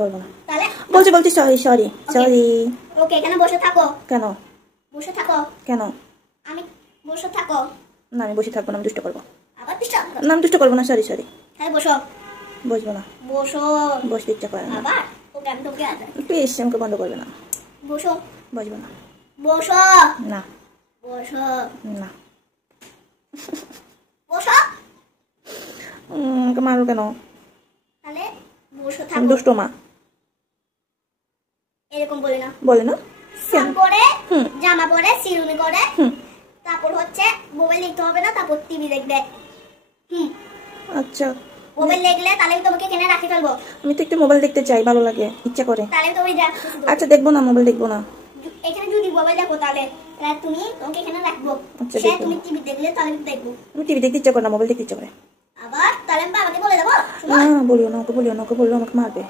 বলবো না। তাহলে বলছি সরি সরি সরি। ওকে, এখানে বসে থাকো। কেন? বসে থাকো। কেন? আমি বসে থাকো। না আমি বসে থাকবো না, আমি দুষ্ট করবো। আবার দুষ্ট? না আমি দুষ্ট করবো না, সরি সরি। তাহলে বসো। বসবো না। বসো। বসতে ইচ্ছা করে না। আবার ওকে আমি তোকে আনতে। প্লিজ আমাকে বন্ধ করবে না। বসো। বসবো না। বসো। না। বসো। না। বসো। আমাকে মারো কেন? তাহলে বসে আমি থাকো। দুষ্ট মা। এরকম বলে না। বলে না? স্নান করে, হুম। জামা পরে, চিরুনি করে, হুম। তারপর হচ্ছে মোবাইল দেখতে হবে না, তারপর টিভি দেখবে। আচ্ছা। মোবাইল দেখলে তাহলে আমি তোমাকে এখানে রাখি ফেলবো। আমি তো একটু মোবাইল দেখতে চাই, ভালো লাগে, ইচ্ছা করে। তাহলে তুমি আচ্ছা দেখবো না, মোবাইল দেখবো না। এখানে যদি মোবাইল দেখো তাহলে তুমি তোমাকে এখানে রাখবো। আচ্ছা, সে দেখবো। তুমি টিভি দেখলে তাহলে আমি দেখবো। আমি টিভি দেখতে ইচ্ছা করে না, মোবাইল দেখতে ইচ্ছা করে। আবার তাহলে আমি বাবাকে বলে দেবো। না বলিও না, ওকে বলিও না, ওকে বললো আমাকে মারবে।